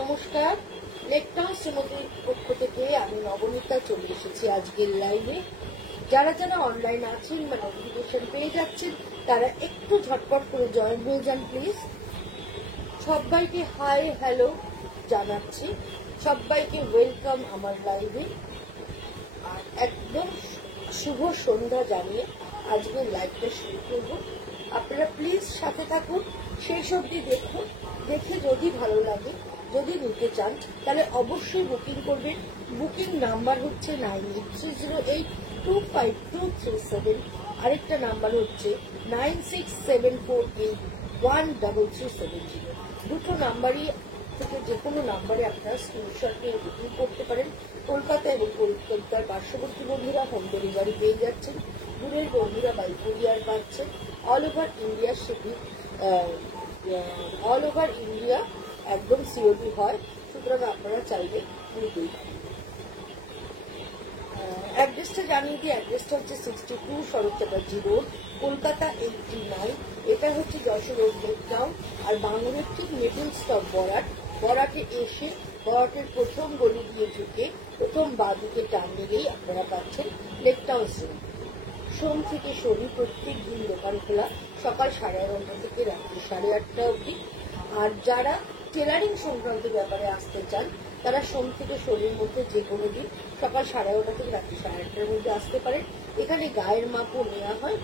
নমস্কার, লেকটাউন শ্রীমতীর পক্ষ থেকে আমি নবনীতা চলে এসেছি আজকের লাইভে। যারা যারা অনলাইন আছেন বা নোটিফিকেশন পেয়ে যাচ্ছেন তারা একটু ঝটপট করে জয়েন হয়ে যান প্লিজ। সবাইকে হাই হ্যালো জানাচ্ছি, সবাইকে ওয়েলকাম আমার লাইভে। আর একদম শুভ সন্ধ্যা জানিয়ে আজকের লাইভটা শুরু করব। আপনারা প্লিজ সাথে থাকুন, শেষ অবধি দেখুন, দেখে যদি ভালো লাগে, যদি নিতে চান তাহলে অবশ্যই বুকিং করবেন। বুকিং নাম্বার হচ্ছে 9830825237, আরেকটা নাম্বার হচ্ছে 9674813370। দুটো নাম্বারই থেকে যে কোনো নাম্বারে আপনারা স্ক্রিনশট নিয়ে বুকিং করতে পারেন। কলকাতা এবং কলকাতার পার্শ্ববর্তী বন্ধুরা হোম ডেলিভারি পেয়ে যাচ্ছেন, দূরের বন্ধুরা বাই কুরিয়ার পাচ্ছেন। All over India shipping, all over India একদম সিওডি হয়, সুতরাং আপনারা চাইলে নিতেই পারেন। অ্যাড্রেসটা জানিয়ে দিই, অ্যাড্রেসটা হচ্ছে 62 শরৎ চ্যাটার্জি রোড, কলকাতা 89। এটা হচ্ছে যশোর রোড লেকটাউন। আর বাংলাদেশ ঠিক মিডল স্টপ বরাটে এসে বরাটের প্রথম গলি দিয়ে ঢুকে প্রথম বাঁদিকে টান নিলেই আপনারা পাচ্ছেন লেকটাউন সিনেমা। সোম থেকে শনি প্রত্যেক দিন দোকান খোলা, সকাল 11:30 থেকে রাত্রি 8:30 অবধি। আর যারা টেলারিং সংক্রান্ত ব্যাপারে আসতে চান তারা সোম থেকে শনির মধ্যে যে কোনো দিন সকাল 11:30 থেকে রাত্রি 8:30-র মধ্যে আসতে পারেন। এখানে গায়ের মাপও নেওয়া হয়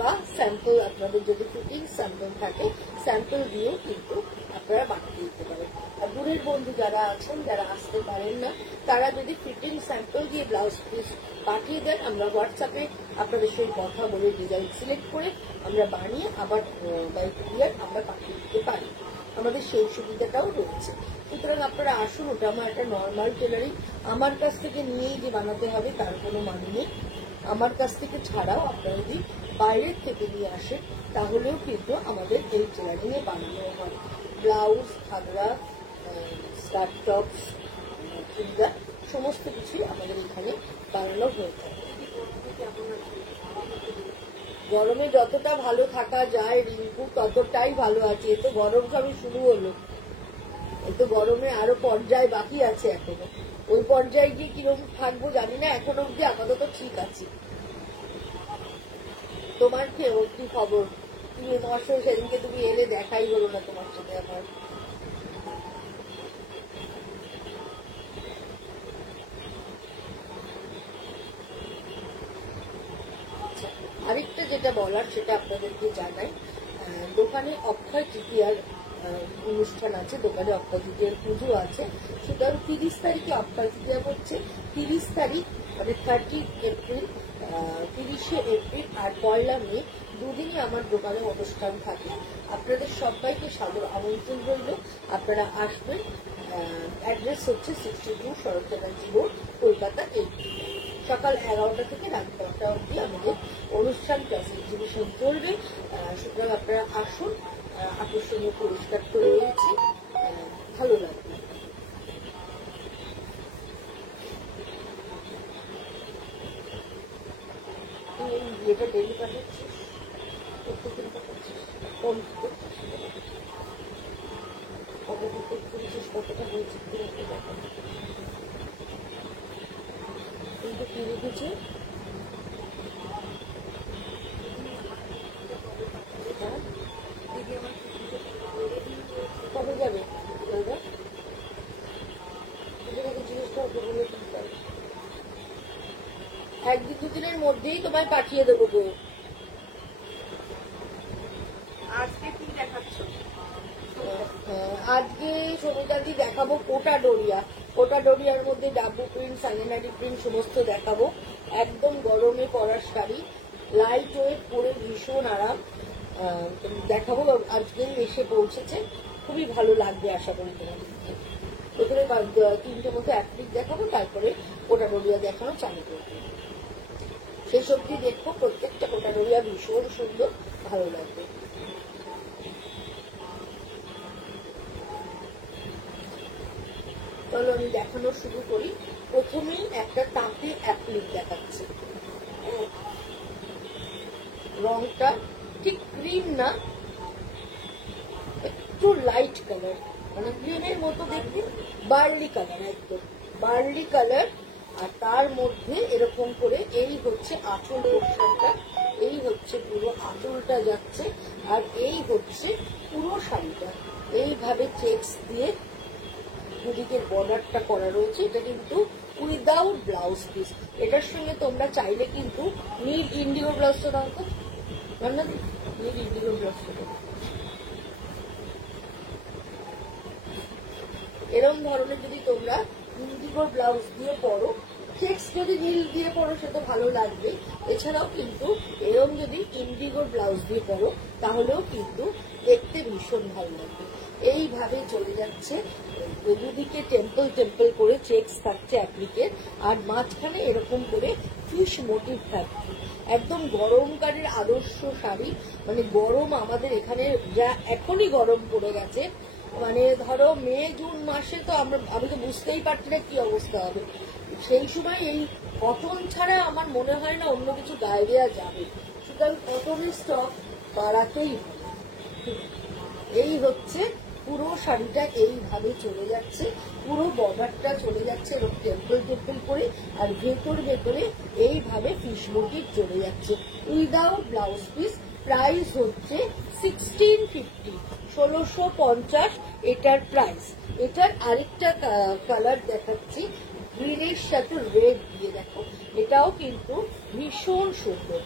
বা স্যাম্পল, আপনাদের যদি ফিটিং স্যাম্পল থাকে স্যাম্পল দিয়েও কিন্তু আপনারা বানিয়ে দিতে পারেন। আর দূরের বন্ধু যারা আছেন, যারা আসতে পারেন না, তারা যদি ফিটিং স্যাম্পল দিয়ে ব্লাউজ পিস পাঠিয়ে দেন, আমরা হোয়াটসঅ্যাপে আপনাদের সঙ্গে কথা বলে ডিজাইন সিলেক্ট করে আমরা বানিয়ে আবার বাই কুরিয়ার আমরা পাঠিয়ে দিতে পারি। আমাদের সেই সুবিধাটাও রয়েছে। সুতরাং আপনারা আসুন, ওটা আমার একটা নর্মাল টেলারিং, আমার কাছ থেকে নিয়েই যে বানাতে হবে তার কোনো মানে নেই। আমার কাছ থেকে ছাড়াও আপনারা যদি বাইরের থেকে নিয়ে আসেন তাহলেও কিন্তু আমাদের এই টেলারিংয়ে বানানো হয়। ব্লাউজ, ঘাগরা, স্কার্ট টপস, চুড়িদার সমস্ত কিছুই আমাদের এখানে বানানো হয়ে থাকে। গরমে যতটা ভালো থাকা যায় রিঙ্কু ততটাই ভালো আছে। এ তো গরম সবই শুরু হলো, এই তো গরমে আরো পর্যায় বাকি আছে এখনো। ওই পর্যায়ে গিয়ে কিরকম থাকবো জানি না, এখন অব্দি আপাতত ঠিক আছে। তোমার কি খবর? তোমার সঙ্গে সেদিনকে তুমি এলে, দেখাই হলো না তোমার সাথে আমার। আরেকটা যেটা বলার সেটা আপনাদেরকে জানাই, দোকানে অক্ষয় তৃতীয়ার অনুষ্ঠান আছে, দোকানে অক্ষয় তৃতীয়ার পুজো আছে। সুতরাং 30 তারিখে অক্ষয় তৃতীয়া হচ্ছে, 30 তারিখ মানে 30 এপ্রিল, 30শে এপ্রিল আর 1 মে দুদিনই আমার দোকানে অনুষ্ঠান থাকে। আপনাদের সবাইকে সাদর আমন্ত্রণ রইল, আপনারা আসবেন। অ্যাড্রেস হচ্ছে 62 শরৎ চ্যাটার্জি রোড, কলকাতা 8। সকাল 11টা থেকে রাত 10টা অবধি আমাদের অনুষ্ঠান প্লাস এক্সিবিশন চলবে। সুতরাং আপনারা আসুন, আকর্ষণীয় পরিষ্কার করে রয়েছে, ভালো লাগবে। এটা ডেলি পাঠাচ্ছিস, প্রত্যেকদিন পাঠাচ্ছিস, কোন কতটা হয়েছে কিন্তু কি লিখেছে, কবে যাবে একদিন দুদিনের মধ্যেই তোমায় পাঠিয়ে দেবো গো। আজকে কি দেখাচ্ছ? আজকে সমিতাদি দেখাবো কোটা ডোরিয়া, কোটা ডোরিয়ার মধ্যে ডাব্বু প্রিন্ট, সাইনারি প্রিন্ট সমস্ত দেখাবো। একদম গরমে পরার শাড়ি, লাইট ওয়েট পরে ভীষণ আরাম দেখাবো। আজকে এসে পৌঁছেছে, খুবই ভালো লাগবে আশা করি তোমাদেরকে। প্রথমে 3টে মতো অ্যাপ্লিক দেখাবো, তারপরে কোটা ডোরিয়া দেখানো চালু করবো। সেই সবজি দেখবো, প্রত্যেকটা কোটা ডোরিয়া ভীষণ সুন্দর, ভালো লাগবে। চলো আমি দেখানো শুরু করি। প্রথমেই একটা তাঁতে অ্যাপ্লিক দেখাচ্ছি। রংটা ঠিক ক্রিম না, একটু লাইট কালার, মানে ক্রিমের মতো দেখতে, বার্লি কালার, একদম বার্লি কালার। আর তার মধ্যে এরকম করে এই হচ্ছে আঁচল পোর্শনটা, এই হচ্ছে পুরো আঁচলটা যাচ্ছে, আর এই হচ্ছে পুরো শাড়িটা এইভাবে চেকস দিয়ে দুদিকের বর্ডারটা করা রয়েছে। এটা কিন্তু উইদাউট ব্লাউজ পিস। এটার সঙ্গে তোমরা চাইলে কিন্তু নীল ইন্ডিগো ব্লাউজটা দাও তো, নীল ইন্ডিগো ব্লাউজটা দাও। এরকম ধরনের যদি তোমরা ইন্ডিগো ব্লাউজ দিয়ে পরো, চেক্স যদি নীল দিয়ে পরো সে তো ভালো লাগবে। এছাড়াও কিন্তু এরকম যদি ইন্ডিগো ব্লাউজ দিয়ে পরো তাহলেও কিন্তু দেখতে ভীষণ ভালো লাগবে। এইভাবে চলে যাচ্ছে, দুদিকে টেম্পল টেম্পল করে চেক্স থাকছে অ্যাপ্লিকের, আর মাঝখানে এরকম করে ফিশ মোটিভ থাকছে। একদম গরমকালের আদর্শ শাড়ি, মানে গরম আমাদের এখানে যা এখনই গরম পড়ে গেছে, মানে ধরো মে জুন মাসে তো আমি তো বুঝতেই পারছি না কি অবস্থা হবে। সেই সময় এই কটন ছাড়া আমার মনে হয় না অন্য কিছু গায়ে দেওয়া যাবে। সুতরাং কটনের স্টক বাড়াতেই হবে। এই হচ্ছে পুরো শাড়িটা, এইভাবে চলে যাচ্ছে, পুরো বর্ডারটা চলে যাচ্ছে এরকম টেম্পল টেম্পল করে, আর ভেতরে এইভাবে ফিশ মোটিভ চলে যাচ্ছে উইদাউট ব্লাউজ পিস। প্রাইস হচ্ছে 1650, 1650 এটার প্রাইস। এটার আরেকটা কালার দেখাচ্ছি, গ্রিনের সাথে রেড দিয়ে, দেখো এটাও কিন্তু ভীষণ সুন্দর।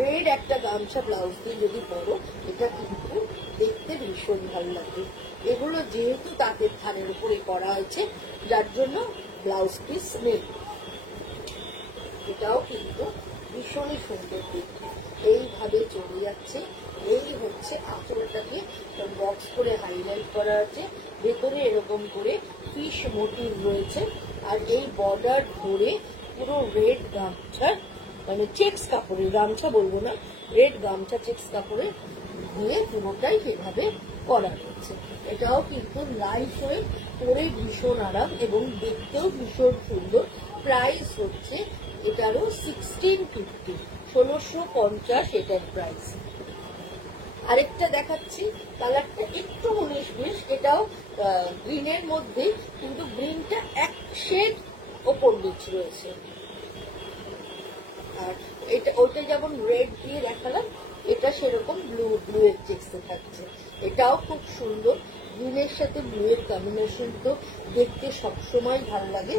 রেড একটা গামছা ব্লাউজ দিয়ে যদি পরো, এটা কিন্তু দেখতে ভীষণ ভালো লাগবে। এগুলো যেহেতু তাঁতের থানের উপরে করা হয়েছে, যার জন্য ব্লাউজ পিস নেই। এটাও কিন্তু ভীষণই সুন্দর দেখতে, এইভাবে চলে যাচ্ছে। এই হচ্ছে আঁচলটাকে বক্স করে হাইলাইট করা আছে, ভেতরে এরকম করে ফিশ মোটিভ রয়েছে, আর এই বর্ডার ধরে পুরো রেড গামছা, মানে চেক্স কাপড়ের গামছা বলবো না, রেড গামছা চেক্স কাপড়ে দিয়ে পুরোটাই সেভাবে করা রয়েছে। এটাও কিন্তু লাইট হয়ে পরে ভীষণ আরাম এবং দেখতেও ভীষণ সুন্দর। প্রাইস হচ্ছে এটারও 1650, 1650 এটার প্রাইস। আরেকটা দেখাচ্ছি, কালারটা একটু 19-20, এটাও গ্রিনের মধ্যে, কিন্তু গ্রিনটা এক শেড ওপর নিচ রয়েছে। আর এটা ওটা যেমন রেড দিয়ে দেখালাম, এটা সেরকম ব্লু এর চেক্সে থাকছে। এটাও খুব সুন্দর। গ্রিনের সাথে ব্লু এর কম্বিনেশন তো দেখতে সবসময় ভালো লাগে।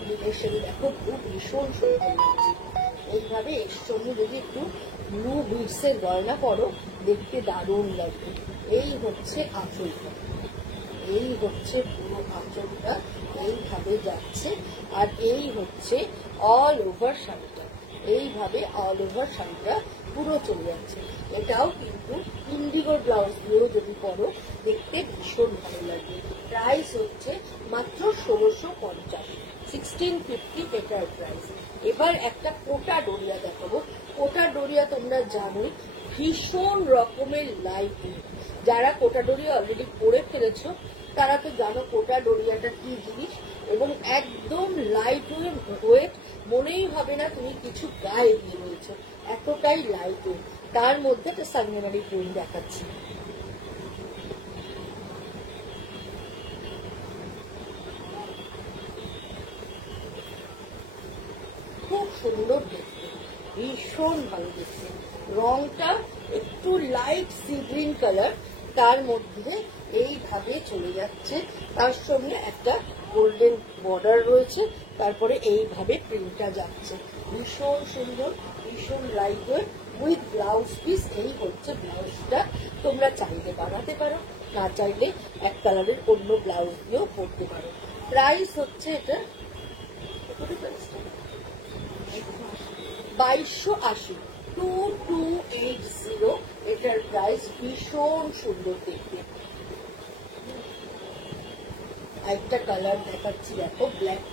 গ্রিনের সাথে দেখো ব্লু ভীষণ সুন্দর লাগছে। এইভাবে এর সঙ্গে যদি একটু ব্লু বিটসের গয়না করো, দেখতে দারুণ লাগবে। এই হচ্ছে আঁচলটা, এই হচ্ছে পুরো আঁচলটা এইভাবে যাচ্ছে। আর এই হচ্ছে অল ওভার শাড়িটা, এইভাবে অল ওভার শাড়িটা পুরো চলে যাচ্ছে। এটাও কিন্তু ইন্ডিগো ব্লাউজ দিয়েও যদি পরো, দেখতে ভীষণ ভালো লাগবে। প্রাইস হচ্ছে মাত্র 1650, 1650 এটার প্রাইস। এবার একটা কোটা ডোরিয়া দেখাবো। কোটা ডোরিয়া তোমরা জানোই ভীষণ রকমের লাইট। যারা কোটা ডোরিয়া অলরেডি পরে ফেলেছো তারা তো জানো কোটা ডোরিয়াটা কি জিনিস, এবং একদম লাইট ওয়েট, মনেই হবে না তুমি কিছু গায়ে দিয়ে রয়েছো, এতটাই লাইট ওয়েট। তার মধ্যে একটা সানমেমারি প্রিন্ট দেখাচ্ছি। খুব সুন্দর দেখতে, ভীষণ ভালো দেখতে। রংটা একটু লাইট সি গ্রিন কালার, তার মধ্যে এইভাবে চলে যাচ্ছে। তার সঙ্গে একটা গোল্ডেন বর্ডার রয়েছে, তারপরে এইভাবে প্রিন্টটা যাচ্ছে। ভীষণ সুন্দর, ভীষণ light weight with blouse piece. এই হচ্ছে ব্লাউজটা। তোমরা চাইলে বানাতে পারো, না চাইলে এক কালারের অন্য ব্লাউজ দিয়েও পরতে পারো। প্রাইস হচ্ছে এটা 2280, 2280 এটার প্রাইস। ভীষণ সুন্দর দেখতে। একটা কালার দেখাচ্ছি, দেখো ব্ল্যাক।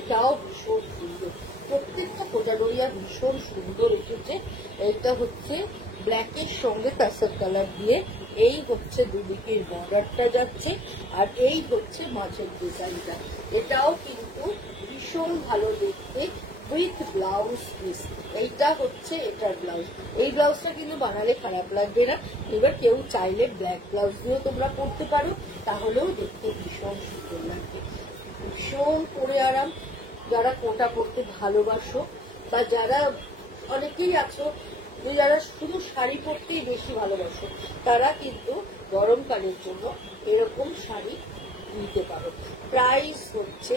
এটাও ভীষণ সুন্দর। প্রত্যেকটা কোটা ডোরিয়া ভীষণ সুন্দর এসেছে। এটা হচ্ছে ব্ল্যাকের সঙ্গে কাসার কালার দিয়ে, এই হচ্ছে দুদিকের বর্ডারটা যাচ্ছে, আর এই হচ্ছে মাছের ডিজাইনটা। এটাও কিন্তু ভীষণ ভালো দেখতে উইথ ব্লাউজ পিস। এইটা হচ্ছে এটার ব্লাউজ। এই ব্লাউজটা কিন্তু বানালে খারাপ লাগবে না। এবার কেউ চাইলে ব্ল্যাক ব্লাউজ দিয়েও তোমরা পরতে পারো, তাহলেও দেখতে ভীষণ সুন্দর লাগবে। ভীষণ পরে আরাম। যারা কোটা পরতে ভালোবাসো, বা যারা অনেকেই আছো যে যারা শুধু শাড়ি পরতেই বেশি ভালোবাসো, তারা কিন্তু গরমকালের জন্য এরকম শাড়ি নিতে পারো। প্রাইস হচ্ছে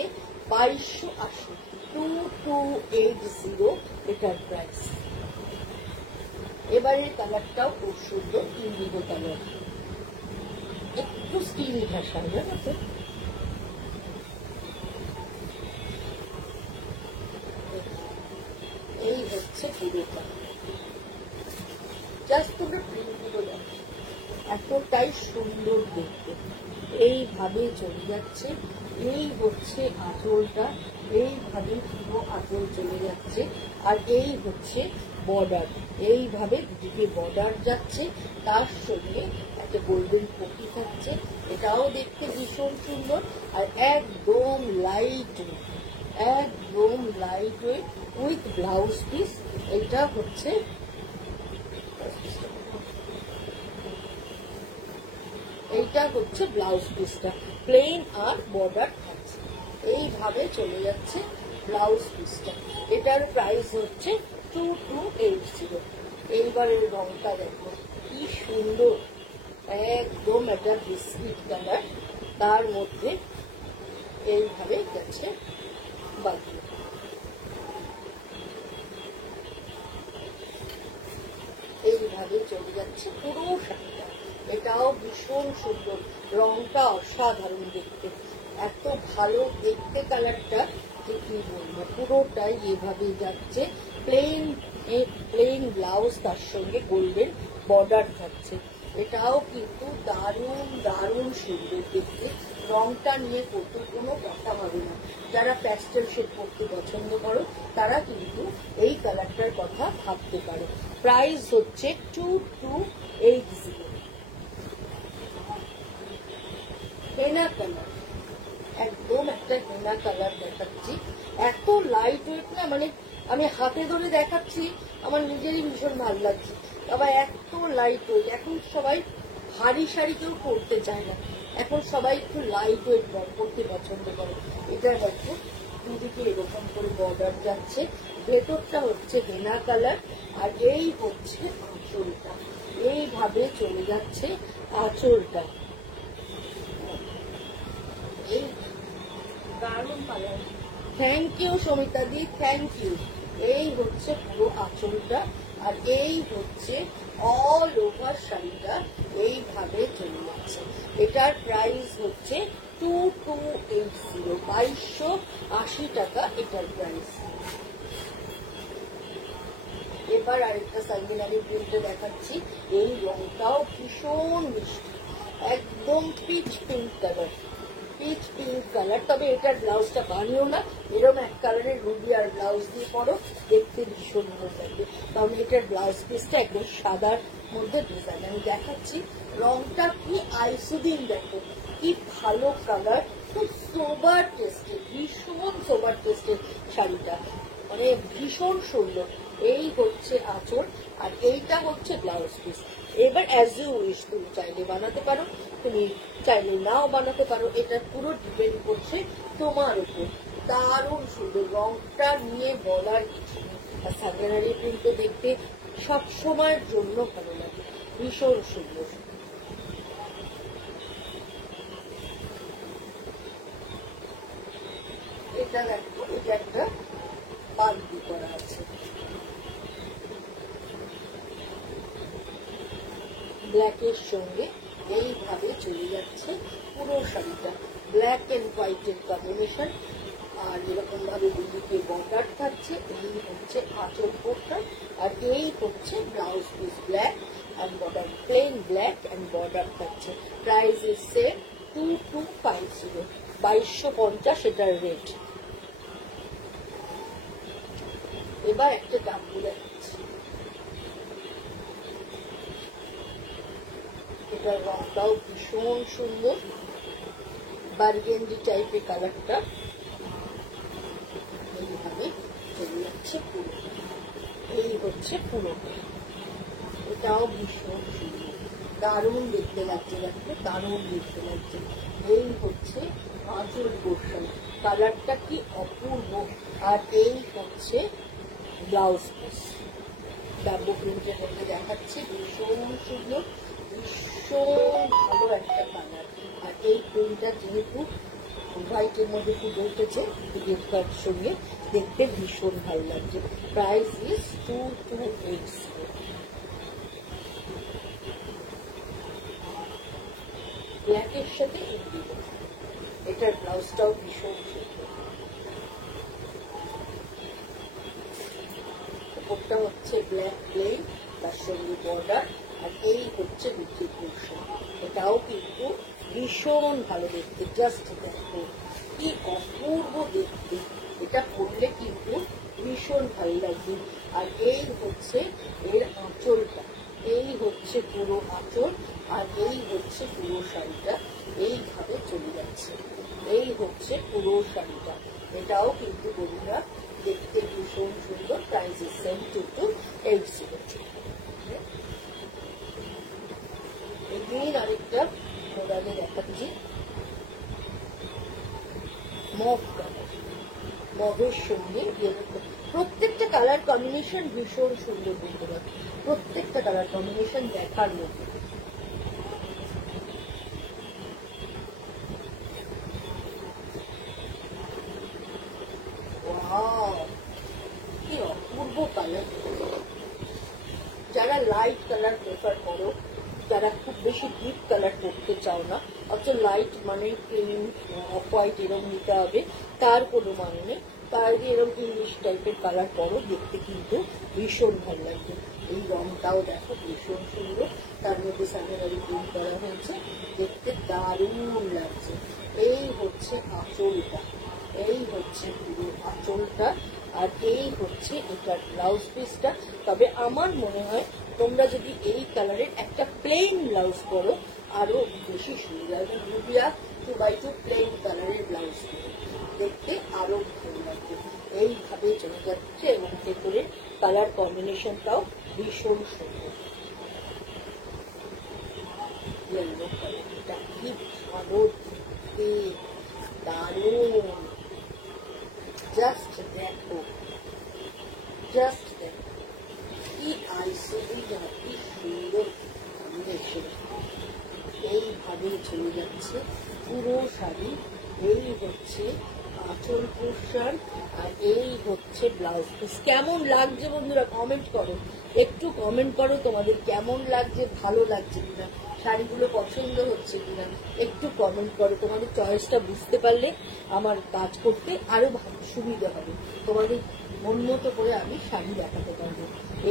2280, 2280 এটার প্রাইস। এবারের কালারটাও খুব সুন্দর, ইন্ডিগো কালার, একটু স্টিল ঘাসা, জানো তো। এই হচ্ছে পুরোটা। জাস্ট তোমরা প্রিন্টগুলো দেখো, এতটাই সুন্দর দেখতে। এইভাবে চলে যাচ্ছে। এই হচ্ছে আঁচলটা, এইভাবে পুরো আঁচল চলে যাচ্ছে। আর এই হচ্ছে বর্ডার, এইভাবে দুদিকে বর্ডার যাচ্ছে, তার সঙ্গে একটা গোল্ডেন পটি থাকছে। এটাও দেখতে ভীষণ সুন্দর। আর একদম লাইট, একদম light weight with blouse piece. এটা হচ্ছে এইটা হচ্ছে ব্লাউজ পিসটা, প্লেন আর বর্ডার থাকছে। এইভাবে চলে যাচ্ছে ব্লাউজ পিসটা। এটার প্রাইস হচ্ছে 2280। এইবারের রংটা দেখো কি সুন্দর, একদম একটা বিস্কিট কালার, তার মধ্যে এইভাবে গেছে বাকি। এইভাবে চলে যাচ্ছে পুরো শাড়িটা। এটাও ভীষণ সুন্দর, রংটা অসাধারণ দেখতে, এত ভালো দেখতে কালারটা যে কি বলবো। পুরোটাই এভাবে যাচ্ছে, প্লেন ব্লাউজ, তার সঙ্গে গোল্ডেন বর্ডার থাকছে। এটাও কিন্তু দারুণ দারুণ সুন্দর দেখতে। রংটা নিয়ে কোনো কথা হবে না। যারা প্যাস্টেল শেড পরতে পছন্দ করো তারা কিন্তু এই কালারটার কথা ভাবতে পারো। প্রাইস হচ্ছে 2280। হেনা কালার, একদম একটা হেনা কালার দেখাচ্ছি। এত লাইট ওয়েট না, মানে আমি হাতে ধরে দেখাচ্ছি, আমার নিজেরই ভীষণ ভালো লাগছে। আবার এত লাইট ওয়েট, এখন সবাই ভারী শাড়ি কেউ পরতে চায় না, এখন সবাই একটু লাইট ওয়েট পরতে পছন্দ করে। এটা দেখো দুদিকে এরকম করে বর্ডার যাচ্ছে, ভেতরটা হচ্ছে হেনা কালার, আর এই হচ্ছে আঁচলটা, এইভাবে চলে যাচ্ছে আঁচলটা। এই দারুণ colour. Thank you Samita di, thank you. এই হচ্ছে পুরো আঁচলটা, আর এই হচ্ছে অল ওভার শাড়িটা এইভাবে চলে যাচ্ছে। এটার প্রাইস হচ্ছে 2280, 2280 টাকা এটার প্রাইস। এবার আরেকটা সাইমিনারি প্রিন্টে দেখাচ্ছি। এই রংটাও ভীষণ মিষ্টি, একদম pitch pink colour, pitch pink colour. তবে এটার ব্লাউজটা বানিও না, এরকম এক কালারের রুবি আর ব্লাউজ দিয়ে পরো, দেখতে ভীষণ ভালো লাগবে। কারণ এটার ব্লাউজ পিসটা একদম সাদার মধ্যে ডিজাইন। আমি দেখাচ্ছি রংটা কি আইসুদিন, দেখো কি ভালো কালার, খুব সোবার টেস্টেড, ভীষণ সোবার টেস্টেড শাড়িটা, মানে ভীষণ সুন্দর। এই হচ্ছে আঁচল, আর এইটা হচ্ছে ব্লাউজ পিস। এবার অ্যাজ ইউ উইশ, তুমি চাইলে বানাতে পারো, তুমি চাইলে নাও বানাতে পারো, এটা পুরো ডিপেন্ড করছে তোমার উপর। দারুণ সুন্দর, রংটা নিয়ে বলার কিছু নেই। আর সাইমিনারি প্রিন্টে দেখতে সবসময়ের জন্য ভালো লাগে, ভীষণ সুন্দর। এটা দেখো, এটা একটা পাল্টি করা আছে, ব্ল্যাকের সঙ্গে এইভাবে চলে যাচ্ছে পুরো শাড়িটা, ব্ল্যাক এন্ড হোয়াইটের কম্বিনেশন। আর এরকম ভাবে দুদিকে বর্ডার থাকছে, এই হচ্ছে আঁচল পোর্শন, আর এই হচ্ছে blouse piece, black and border, plane black and border থাকছে। প্রাইস ইজ সেম 2250, 2250 এটার রেট। এবার একটা ডাব্বু দেখাচ্ছি, এটার রংটাও ভীষণ সুন্দর, বার্গেন্ডি টাইপের কালারটা, এইভাবে চলে যাচ্ছে পুরো। এই হচ্ছে পুরোটা, এটাও ভীষণ সুন্দর, দারুণ দেখতে লাগছে, দেখো দারুণ দেখতে লাগছে। এই হচ্ছে আঁচল পোর্শন, কালারটা কি অপূর্ব। আর এই হচ্ছে ব্লাউজ পিস, ডাব্বু প্রিন্টের মধ্যে দেখাচ্ছি, ভীষণ সুন্দর, ভীষণ ভালো একটা কালার। আর এই প্রিন্টটা যেহেতু হোয়াইটের মধ্যে ফুটে উঠেছে, রেড কার্ড সঙ্গে দেখতে ভীষণ ভালো লাগছে। Price is 2280। ব্ল্যাকের সাথে ইন্ডিগো, এটার ব্লাউজটাও ভীষণ সুন্দর। ওপরটা হচ্ছে ব্ল্যাক প্লেন, তার সঙ্গে বর্ডার, আর এই হচ্ছে নিচে পোর্শন। এটাও কিন্তু ভীষণ ভালো দেখতে, জাস্ট দেখো কি অপূর্ব দেখতে, এটা পরলে কিন্তু ভীষণ ভালো লাগবে। আর এই হচ্ছে এর আঁচলটা, এই হচ্ছে পুরো আঁচল, আর এই হচ্ছে পুরো শাড়িটা এইভাবে চলে যাচ্ছে। এই হচ্ছে পুরো শাড়িটা, এটাও কিন্তু বন্ধুরা দেখতে ভীষণ সুন্দর। Price is same 2280। এগেইন আরেকটা মোডালে দেখাচ্ছি, মভ কালার, মভের সঙ্গে প্রত্যেকটা কালার কম্বিনেশন ভীষণ সুন্দর বন্ধুরা, প্রত্যেকটা কালার কম্বিনেশন দেখার মতো। কি অপূর্ব কালার। যারা লাইট কালার প্রেফার করো, যারা খুব বেশি ডিপ কালার পরতে চাও না, অথচ লাইট মানে পিঙ্ক অফ হোয়াইট এরকম নিতে হবে তার কোনো মানে নেই, তার এরকম ইংলিশ টাইপের কালার পরো, দেখতে কিন্তু ভীষণ ভালো লাগবে। এই রংটাও দেখো ভীষণ সুন্দর, তার মধ্যে সাইমিনারি প্রিন্ট করা হয়েছে, দেখতে দারুণ লাগছে। এই হচ্ছে আঁচলটা, এই হচ্ছে পুরো আঁচলটা, আর এই হচ্ছে এটার ব্লাউজ পিসটা। তবে আমার মনে হয় তোমরা যদি এই কালারের একটা প্লেন ব্লাউজ করো আরো বেশি সুন্দর, রুবিয়া 2x2 প্লেন কালারের ব্লাউজ করো, এইভাবে চলে যাচ্ছে এবং ভেতরে কালার কম্বিনেশনটাও ভীষণ সুন্দর। ইয়েলো কালারটা কি ভালো দেখতে, দারুণ। জাস্ট দেখো, জাস্ট দেখো কি আইসিডি, কি সুন্দর কম্বিনেশন। এইভাবে চলে যাচ্ছে পুরো শাড়ি। এই হচ্ছে আঁচল পোর্শন আর এই হচ্ছে ব্লাউজ পিস। কেমন লাগছে বন্ধুরা কমেন্ট করো, একটু কমেন্ট করো তোমাদের কেমন লাগছে, ভালো লাগছে কিনা, শাড়িগুলো পছন্দ হচ্ছে কিনা একটু কমেন্ট করো। তোমাদের চয়েসটা বুঝতে পারলে আমার কাজ করতে আরো ভালো সুবিধা হবে, তোমাদের মন মতো করে আমি শাড়ি দেখাতে পারবো।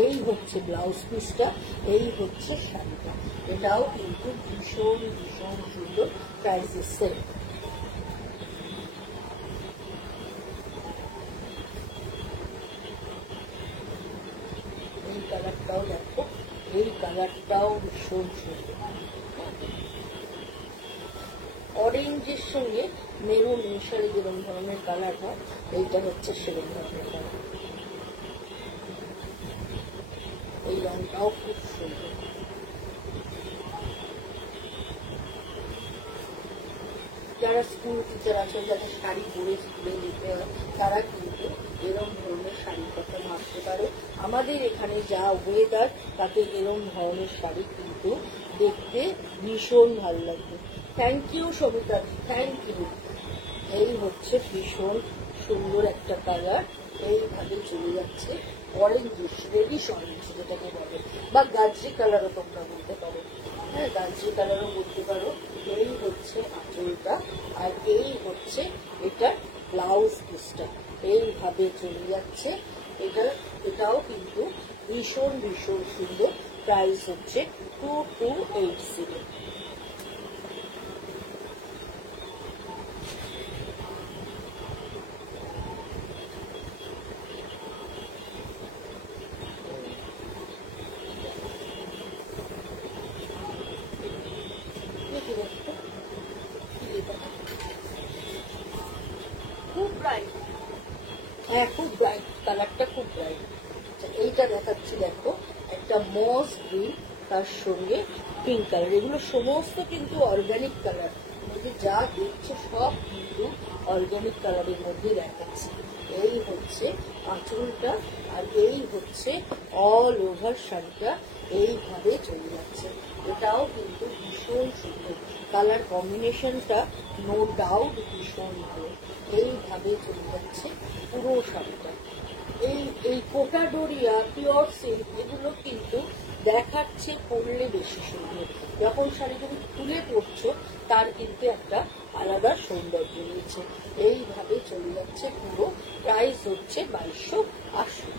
এই হচ্ছে ব্লাউজ পিসটা, এই হচ্ছে শাড়িটা। এটাও কিন্তু ভীষণ ভীষণ সুন্দর, প্রাইসের সেম। এই কালারটাও দেখো, এই কালারটাও ভীষণ সুন্দর। অরেঞ্জের সঙ্গে মেরুন মিশালে যেরকম ধরনের কালার হয়, এইটা হচ্ছে সেরকম ধরনের কালার। এই রংটাও খুব সুন্দর। যারা স্কুল টিচার আছে, যারা শাড়ি পরে স্কুলে যেতে হয়, তারা কিন্তু এরকম ধরনের শাড়ির কথা ভাবতে পারো। আমাদের এখানে যা ওয়েদার, তাতে এরকম ধরনের শাড়ি কিন্তু দেখতে ভীষণ ভালো লাগবে। Thank you Sabita, thank you. এই হচ্ছে ভীষণ সুন্দর একটা কালার, এইভাবে চলে যাচ্ছে অরেঞ্জিশ, রেডিশ অরেঞ্জ যেটাকে বলে, বা গাজরি কালারও তোমরা বলতে পারো। হ্যাঁ, গাজরি কালারও বলতে পারো। এই হচ্ছে আঁচলটা আর এই হচ্ছে এটা ব্লাউজ পিসটা। এইভাবে চলে যাচ্ছে। এটাও কিন্তু ভীষণ ভীষণ সুন্দর। প্রাইস হচ্ছে 2280। খুব ব্রাইট। হ্যাঁ, খুব ব্রাইট, কালারটা খুব ব্রাইট। এইটা দেখাচ্ছি, দেখো একটা মস গ্রিন, তার সঙ্গে পিঙ্ক কালার। এগুলো সমস্ত কিন্তু অর্গানিক কালার, মধ্যে যা দেখছো সব কিন্তু অর্গানিক কালারের মধ্যে দেখাচ্ছি। এই হচ্ছে আঁচলটা আর এই হচ্ছে অল ওভার শাড়িটা। এইভাবে চলে যাচ্ছে। এটাও কিন্তু ভীষণ সুন্দর, কালার কম্বিনেশনটা নো ডাউট ভীষণ ভালো। এইভাবে চলে যাচ্ছে পুরো শাড়িটা। এই কোটাডোরিয়া, পিওর সিল্ক, এগুলো কিন্তু দেখাচ্ছে পরলে বেশি সুন্দর। যখন শাড়ি তুমি খুলে পরছো, তার কিন্তু একটা আলাদা সৌন্দর্য রয়েছে। এইভাবে চলে যাচ্ছে পুরো। প্রাইস হচ্ছে 2280।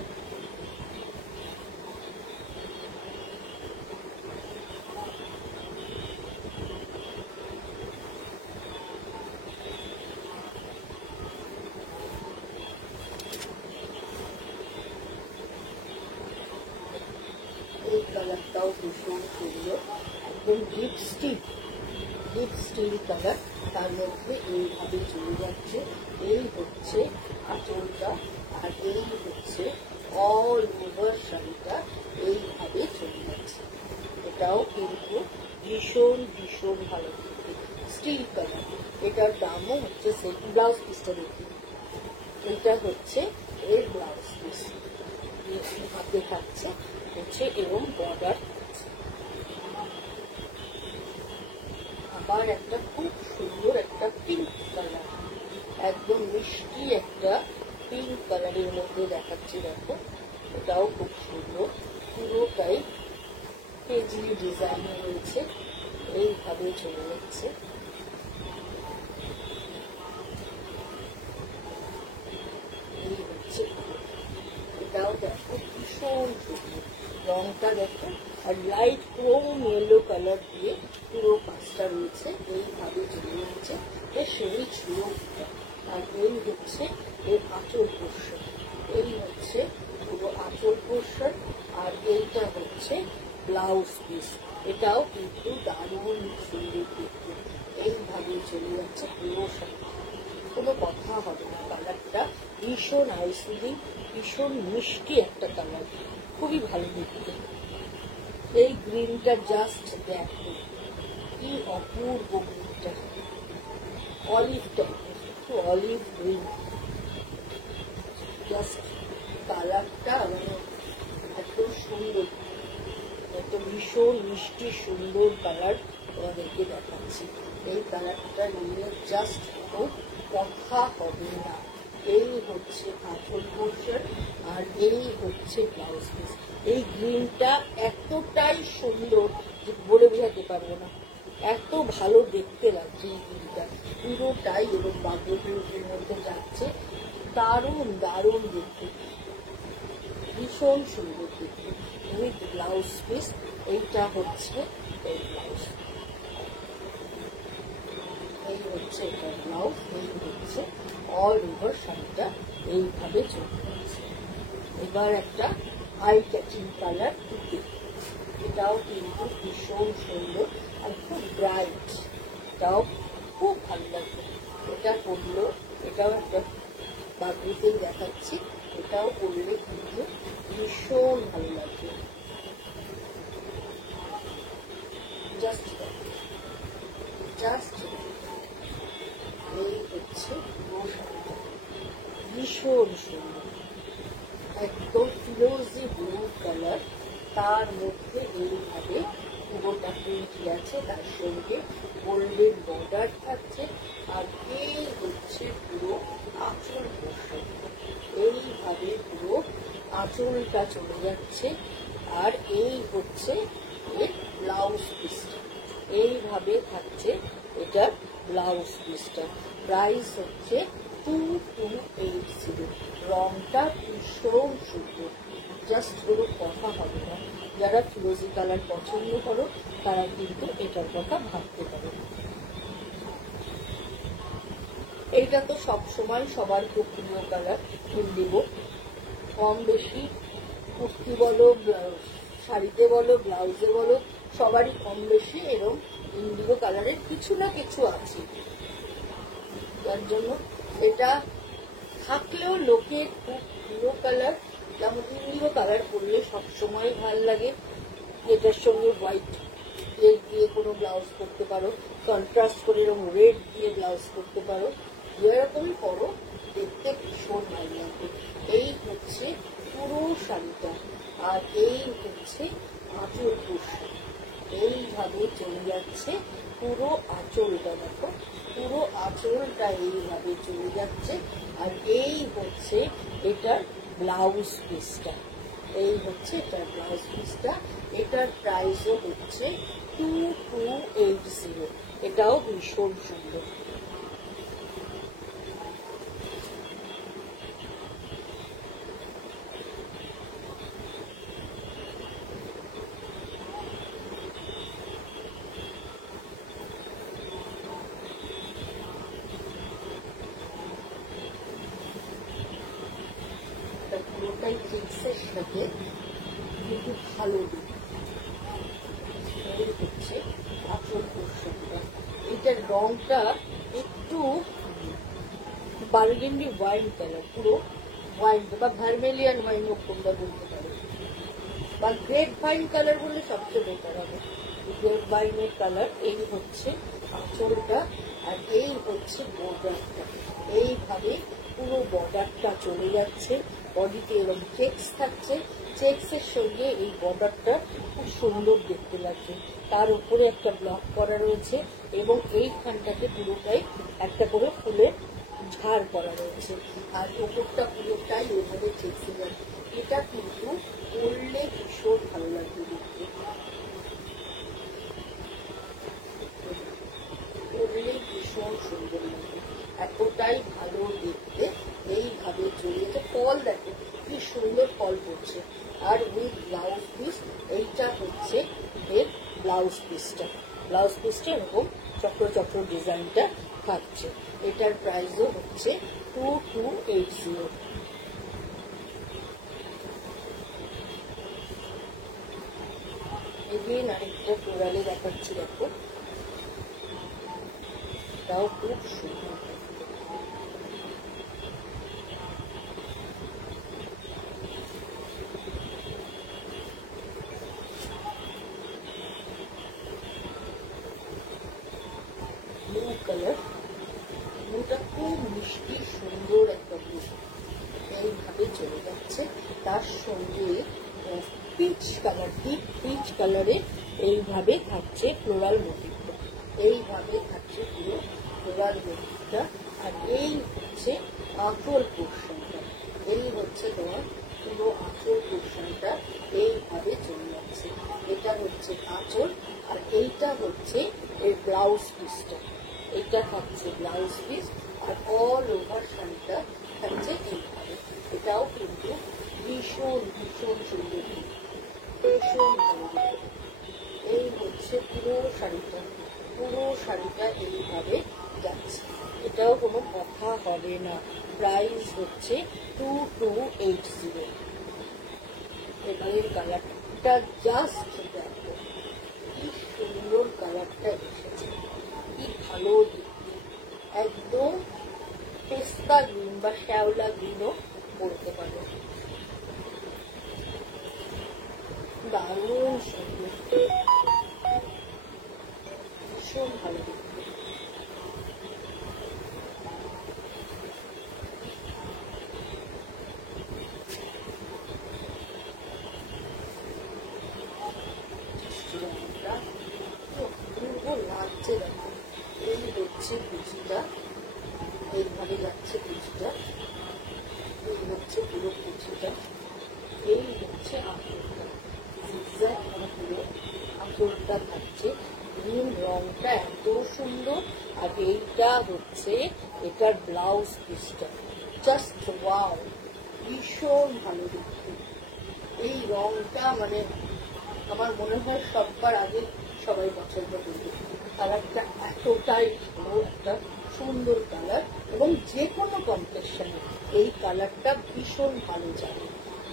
এই কালারটাও ভীষণ সুন্দর, একদম ডিপ স্টিল কালার, তার মধ্যে এইভাবে চলে যাচ্ছে। এই হচ্ছে আঁচলটা আর এই হচ্ছে অল ওভার শাড়িটা। এইভাবে চলে যাচ্ছে। এটাও কিন্তু ভীষণ ভীষণ ভালো দেখতে, স্টিল কালার। এটার দামও হচ্ছে সেম। ব্লাউজ পিসটা দেখি, এটা হচ্ছে এর ব্লাউজ পিস। দেখাচ্ছে হচ্ছে এরকম বর্ডার, আবার একটা খুব সুন্দর একটা পিঙ্ক কালার, একদম মিষ্টি একটা পিঙ্ক কালারের মধ্যে দেখাচ্ছি। দেখো, এটাও খুব সুন্দর, পুরোটাই পেজলি ডিজাইন রয়েছে। এইভাবে চলে যাচ্ছে। এই হচ্ছে, এটাও দেখো ভীষণ সুন্দর, রংটা দেখো, আর লাইট ক্রোম ইয়েলো কালার দিয়ে পুরো কাজটা রয়েছে। এইভাবে চলে যাচ্ছে এর সেই লুকটা। আর এই হচ্ছে এর আঁচল পোর্শন, এই হচ্ছে পুরো আঁচল পোর্শন, আর এইটা হচ্ছে ব্লাউজ পিস। এটাও কিন্তু দারুণ সুন্দর দেখতে। এইভাবে চলে যাচ্ছে পুরো শাড়ি। কোনো কথা হবে না। কালারটা ভীষণ আইসিলিং, ভীষণ মিষ্টি একটা কালার, খুবই ভালো দেখতে। এই গ্রিনটা জাস্ট দেখো কি অপূর্ব গ্রিনটা, অলিভ টাইপের, একটু অলিভ গ্রিন। জাস্ট কালারটা মানে এত সুন্দর, এত ভীষণ মিষ্টি সুন্দর কালার তোমাদেরকে দেখাচ্ছি। এই কালারটা নিয়ে জাস্ট কোনো কথা হবে না। এই হচ্ছে আঁচল পোর্শন আর এই হচ্ছে ব্লাউজ পিস। এই গ্রিনটা এতটাই সুন্দর যে বলে বোঝাতে পারবো না, এত ভালো দেখতে লাগছে এই গ্রিনটা পুরোটাই, এবং বাগের মধ্যে যাচ্ছে, দারুণ দারুণ দেখতে, ভীষণ সুন্দর দেখতে উইথ ব্লাউজ পিস। এইটা হচ্ছে এই ব্লাউজ, এই হচ্ছে এটা ব্লাউজ, এই হচ্ছে অল ওভার শাড়িটা এইভাবে চলে যাচ্ছে। এবার একটা আই ক্যাচিং কালার, এটাও কিন্তু ভীষণ সুন্দর আর খুব ব্রাইট, এটাও খুব ভালো লাগবে। এটা পরলো, এটাও একটা বাগড়িতেই দেখাচ্ছি, এটাও পরলে কিন্তু ভীষণ ভালো লাগবে। জাস্ট জাস্ট এই হচ্ছে ভীষণ সুন্দর, একদম ফিরোজি ব্লু কালার, তার মধ্যে এইভাবে পুরোটা প্রিন্ট আছে, তার সঙ্গে গোল্ডেন বর্ডার থাকছে, আর এই হচ্ছে পুরো আঁচল পোর্শন, এইভাবে পুরো আঁচলটা চলে যাচ্ছে। আর এই হচ্ছে এর ব্লাউজ পিসটা, এইভাবে থাকছে এটা ব্লাউজ পিসটা। প্রাইস হচ্ছে 2280। রংটা ভীষণ সুন্দর, জাস্ট কোনো কথা হবে না। যারা ফিরোজি কালার পছন্দ করো তারা কিন্তু এটার কথা ভাবতে পারো। এইটা তো সবসময় সবার খুব প্রিয় কালার, ইন্ডিগো। কম বেশি কুর্তি বলো, শাড়িতে বলো, ব্লাউজে বলো, সবারই কম বেশি এরকম ইন্ডিগো কালারের কিছু না কিছু আছে। তার জন্য এটা থাকলেও লোকের খুব প্রিয় কালার। যেমন ইন্ডিগো কালার পরলে সবসময় ভালো লাগে, এটার সঙ্গে হোয়াইট দিয়ে কোনো ব্লাউজ করতে পারো, কন্ট্রাস্ট করে এরকম রেড দিয়ে ব্লাউজ করতে পারো, যেরকমই করো দেখতে ভীষণ ভালো লাগবে। এই হচ্ছে পুরো শাড়িটা, আর এই হচ্ছে আঁচল পোর্শন, এইভাবে চলে যাচ্ছে পুরো আঁচলটা। দেখো পুরো আঁচলটা এইভাবে চলে যাচ্ছে, আর এই হচ্ছে এটার ব্লাউজ পিসটা, এই হচ্ছে এটার ব্লাউজ পিসটা। এটার প্রাইসও হচ্ছে 2280। এটাও ভীষণ সুন্দর। পুরোটাই চেক্সের সাথে কিন্তু ভালো হচ্ছে আঁচল পোর্শনটা। এটার রংটা একটু বার্গেন্ডি ওয়াইন কালার, পুরো ওয়াইন বা ভার্মেলিয়ান ওয়াইন তোমরা বলতে পারো, বা গ্রেপ ভাইন কালার বললে সবচেয়ে বেটার হবে। গ্রেপ ভাইনের কালার। এই হচ্ছে আঁচলটা, আর এই হচ্ছে বর্ডারটা, এইভাবে পুরো বর্ডারটা চলে যাচ্ছে। বডিতে এরকম চেক্স থাকছে, চেক্সের সঙ্গে এই বর্ডারটা খুব সুন্দর দেখতে লাগছে। তার উপরে একটা ব্লক করা রয়েছে, এবং এইখানটাতে পুরোটাই একটা করে ফুলের ঝাড় করা রয়েছে, আর উপরটা পুরোটাই ওইভাবে চেক্সে যাচ্ছে। এটা কিন্তু পরলে ভীষণ ভালো লাগবে দেখতে, পরলে ভীষণ সুন্দর লাগবে, এতটাই ভালো দেখতে। এইভাবে চলিয়েছে, ফল দেখো কি সুন্দর ফল পড়ছে, আর উইথ ব্লাউজ পিস। এইটা হচ্ছে এর ব্লাউজ পিসটা, ব্লাউজ পিসটা এরকম চক্র চক্র ডিজাইনটা থাকছে। এটার প্রাইসও হচ্ছে 2280। এগেইন আরেকটা ফ্লোরালে দেখাচ্ছি, দেখো এটাও খুব সুন্দর। খুব মিষ্টি সুন্দর একটা ব্লু, এইভাবে চলে যাচ্ছে। তার সঙ্গে পিচ কালার, ডিপ পিচ কালারে এইভাবে থাকছে ফ্লোরাল মোটিভটা, এইভাবে থাকছে পুরো ফ্লোরাল মোটিভটা। আর এই হচ্ছে আঁচল পোর্শনটা, এই হচ্ছে তোমার পুরো আঁচল পোর্শনটা এইভাবে চলে যাচ্ছে। এটা হচ্ছে আঁচল, আর এইটা হচ্ছে এর ব্লাউজ পিসটা, এটা থাকছে ব্লাউজ পিস। আর অল ওভার শাড়িটা থাকছে এইভাবে। এটাও কিন্তু ভীষণ ভীষণ সুন্দর, ভীষণ ভালো। এই হচ্ছে পুরো শাড়িটা, পুরো শাড়িটা এইভাবে যাচ্ছে, এটাও কোনো কথা হবে না। প্রাইস হচ্ছে 2280। এবারের কালারটা জাস্ট দেখো, কি সুন্দর কালারটা এসেছে, কি ভালো দেখতে। একদম পেস্তা গ্রিন বা শ্যাওলা গ্রিনও বলতে পারো, দারুণ সুন্দর, ভীষণ ভালো দেখতে। লাগছে দেখো, এই হচ্ছে কুচিটা, এইভাবে যাচ্ছে কুচিটা, এই হচ্ছে পুরো কুচিটা, এই হচ্ছে আঁচলটা, জিগজ্যাগ পুরো আঁচলটা থাকছে। গ্রিন রংটা এত সুন্দর। আর এইটা হচ্ছে এটার ব্লাউজ পিসটা, জাস্ট ওয়াও, ভীষণ ভালো দেখতে। এই রংটা মানে আমার মনে হয় সবার আগে সবাই পছন্দ করবে। কালারটা এতটাই ভালো, একটা সুন্দর কালার, এবং যে কোনো কম্পিটিশনে এই কালারটা ভীষণ ভালো যাবে,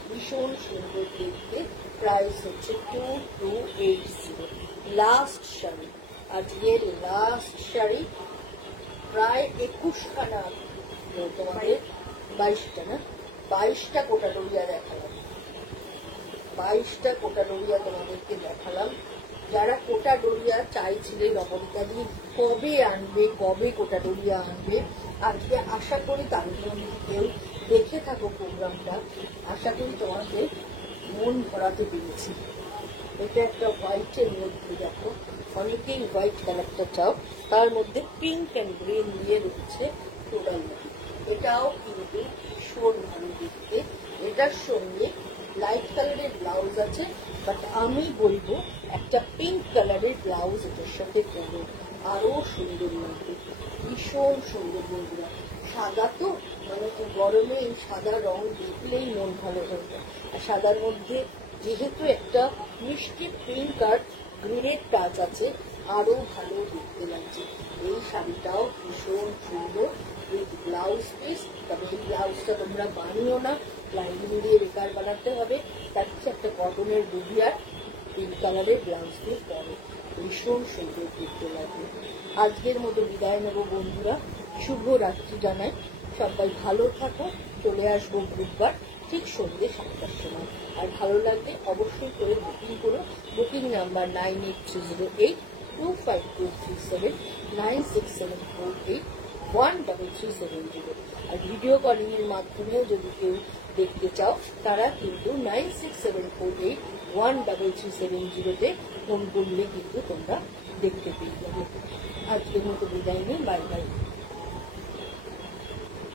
ভীষণ সুন্দর দেখতে। প্রাইস হচ্ছে 2280। লাস্ট শাড়ি, আজকের লাস্ট শাড়ি, প্রায় 21খানা, তোমাদের 22টা না, 22টা কোটা ডলিয়া দেখালাম, 22টা কোটা ডলিয়া তোমাদেরকে দেখালাম। যারা কোটা ডলিয়া চাইছিলে নবনীতাদি কবে আনবে, কবে কোটা ডলিয়া আনবে, আজকে আশা করি তাদের মধ্যে কেউ দেখে থাকো প্রোগ্রামটা, আশা করি তোমাদের মন ভরাতে পেরেছি। এটা একটা হোয়াইটের মধ্যে দেখো, অনেকেই হোয়াইট কালারটা চাও, তার মধ্যে পিঙ্ক অ্যান্ড গ্রিন দিয়ে রয়েছে ফ্লোরাল মোটিভ। এটাও কিন্তু ভীষণ ভালো দেখতে। এটার সঙ্গে লাইট কালারের ব্লাউজ আছে, বাট আমি বলবো একটা পিঙ্ক কালারের ব্লাউজ এটার সাথে পরো, আরো সুন্দর লাগবে, ভীষণ সুন্দর। বন্ধুরা সাদা তো, মানে গরমে এই সাদা রং দেখলেই মন ভালো হয়ে যায়। আর সাদার মধ্যে যেহেতু একটা মিষ্টি পিঙ্ক আর গ্রিনের টাচ আছে, আরো ভালো দেখতে লাগছে। এই শাড়িটাও ভীষণ সুন্দর উইথ ব্লাউজ পিস। তবে এই ব্লাউজটা তোমরা বানিও না, লাইনিং দিয়ে বেকার বানাতে হবে, তার হচ্ছে একটা কটনের বুবিয়ার পিঙ্ক কালারের ব্লাউজ দিয়ে পরে, ভীষণ সুন্দর দেখতে লাগবে। আজকের মতো বিদায় নেব বন্ধুরা, শুভ রাত্রি জানাই, সবাই ভালো থাকো। চলে আসবো বুধবার ঠিক সন্ধ্যে 7টার সময়। আর ভালো লাগলে অবশ্যই করে বুকিং করো। Booking number 9830825237, 9674813370। আর ভিডিও কলিং এর মাধ্যমেও যদি কেউ দেখতে চাও, তারা কিন্তু 9674813370 ফোন করলে কিন্তু তোমরা দেখতে পেয়ে যাবে। আজকের মতো বিদায় নিই, বাই বাই।